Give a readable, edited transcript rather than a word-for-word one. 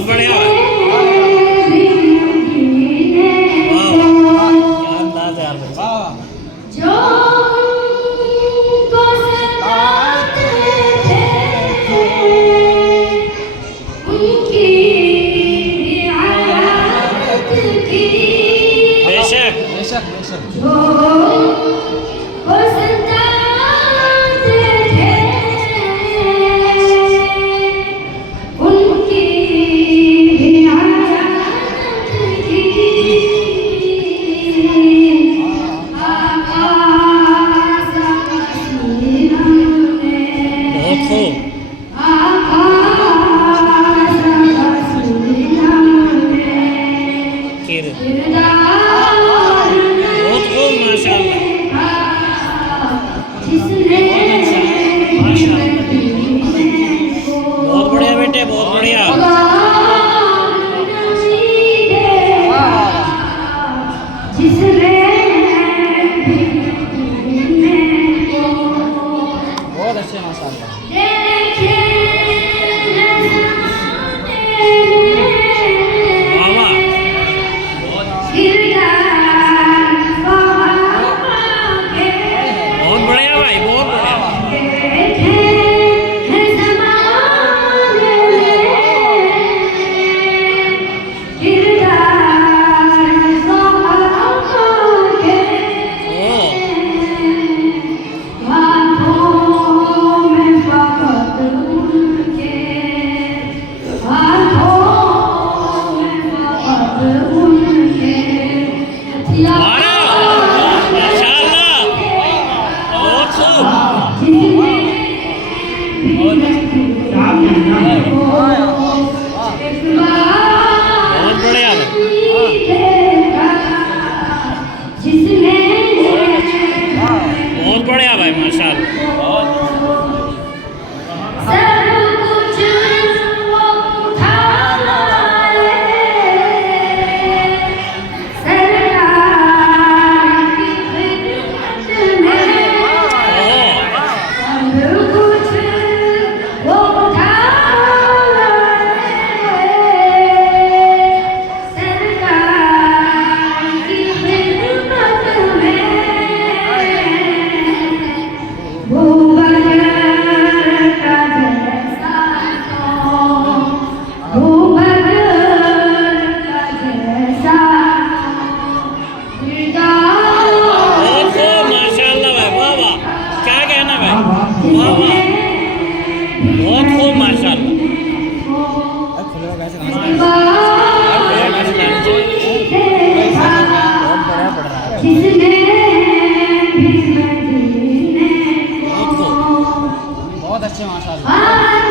बहुत बढ़िया वाह क्या अंदाज है यार बच्चे। बेशक बेशक बेशक बहुत खूब बहुत खूब माशाल्लाह बहुत बढ़िया बेटे बहुत बढ़िया बहुत अच्छे माशाल्लाह वाह वाह बहुत बढ़िया भाई बहुत बढ़िया बहुत बढ़िया बहुत बढ़िया भाई माशाल्लाह बहुत खूब माशाल्लाह भाई वाह वाह क्या कहना भाई वाह वाह बहुत खूब माशाल्लाह खुलेगा कैसे बहुत बढ़िया पड़ रहा है बहुत खूब बहुत अच्छे माशाल्लाह